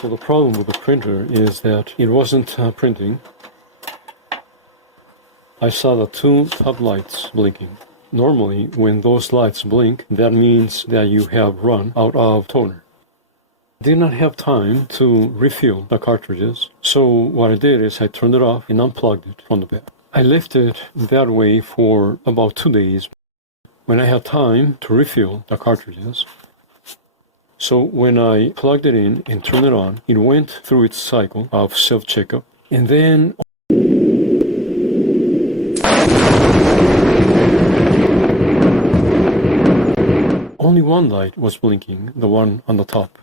So the problem with the printer is that it wasn't printing. I saw the two top lights blinking. Normally, when those lights blink, that means that you have run out of toner. I did not have time to refill the cartridges, so what I did is I turned it off and unplugged it from the back. I left it that way for about 2 days. When I had time to refill the cartridges, so when I plugged it in and turned it on, it went through its cycle of self-checkup, and then only one light was blinking, the one on the top.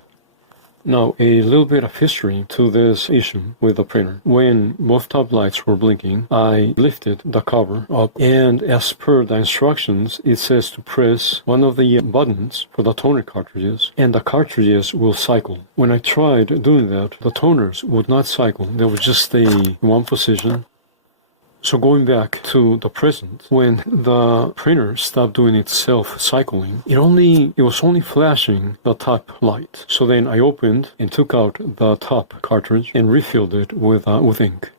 Now, a little bit of history to this issue with the printer. When both top lights were blinking, I lifted the cover up, and as per the instructions, it says to press one of the buttons for the toner cartridges, and the cartridges will cycle. When I tried doing that, the toners would not cycle. They would just stay in one position. So going back to the present, when the printer stopped doing its self-cycling, it was only flashing the top light. So then I opened and took out the top cartridge and refilled it with ink.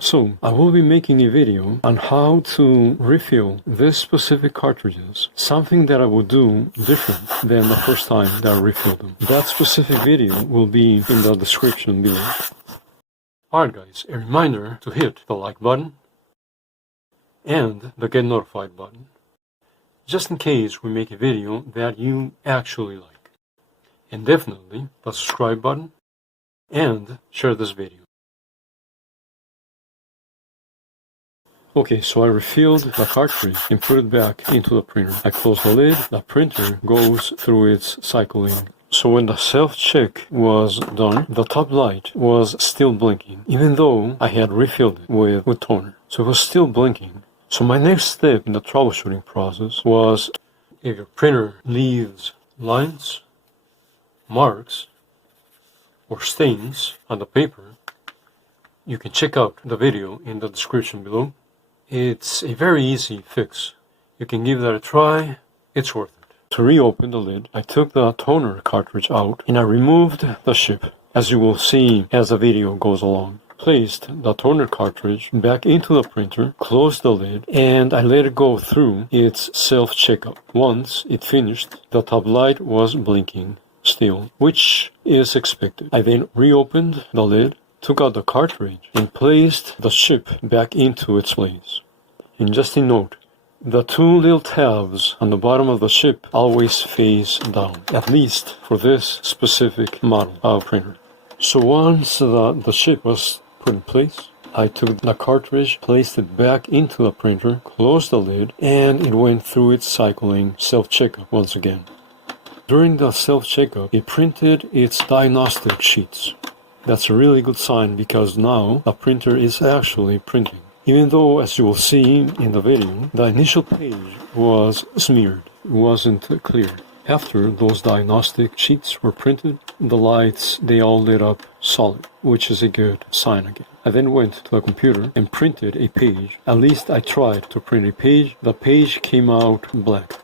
So I will be making a video on how to refill this specific cartridges, something that I will do different than the first time that I refilled them. That specific video will be in the description below. Alright guys, a reminder to hit the like button and the get notified button, just in case we make a video that you actually like. And definitely the subscribe button and share this video. Okay, so I refilled the cartridge and put it back into the printer. I close the lid, the printer goes through its cycling. So when the self-check was done, the top light was still blinking, even though I had refilled it with toner. So it was still blinking. So my next step in the troubleshooting process was, if your printer leaves lines, marks, or stains on the paper, you can check out the video in the description below. It's a very easy fix. You can give that a try. It's worth it. To reopen the lid, I took the toner cartridge out and I removed the chip, as you will see as the video goes along. Placed the toner cartridge back into the printer, closed the lid, and I let it go through its self-checkup. Once it finished, the top light was blinking still, which is expected. I then reopened the lid, took out the cartridge, and placed the chip back into its place. And just a note, the two little tabs on the bottom of the chip always face down, at least for this specific model of printer. So once the chip was put in place, I took the cartridge, placed it back into the printer, closed the lid, and it went through its cycling self-checkup once again. During the self-checkup, it printed its diagnostic sheets. That's a really good sign because now the printer is actually printing. Even though, as you will see in the video, the initial page was smeared, it wasn't clear. After those diagnostic sheets were printed, the lights, they all lit up solid, which is a good sign again. I then went to the computer and printed a page. At least I tried to print a page. The page came out blank.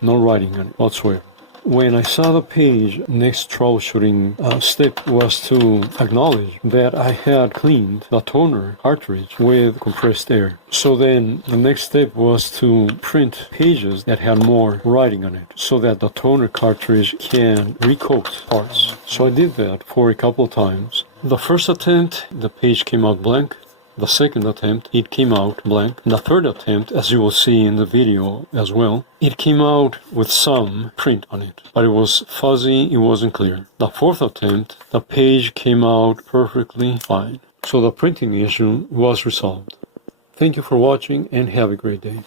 No writing on it whatsoever. When I saw the page, next troubleshooting step was to acknowledge that I had cleaned the toner cartridge with compressed air. So then the next step was to print pages that had more writing on it so that the toner cartridge can recoat parts. So I did that for a couple of times. The first attempt, the page came out blank. The second attempt, it came out blank. And the third attempt, as you will see in the video as well, it came out with some print on it, but it was fuzzy, it wasn't clear. The fourth attempt, the page came out perfectly fine. So the printing issue was resolved. Thank you for watching and have a great day.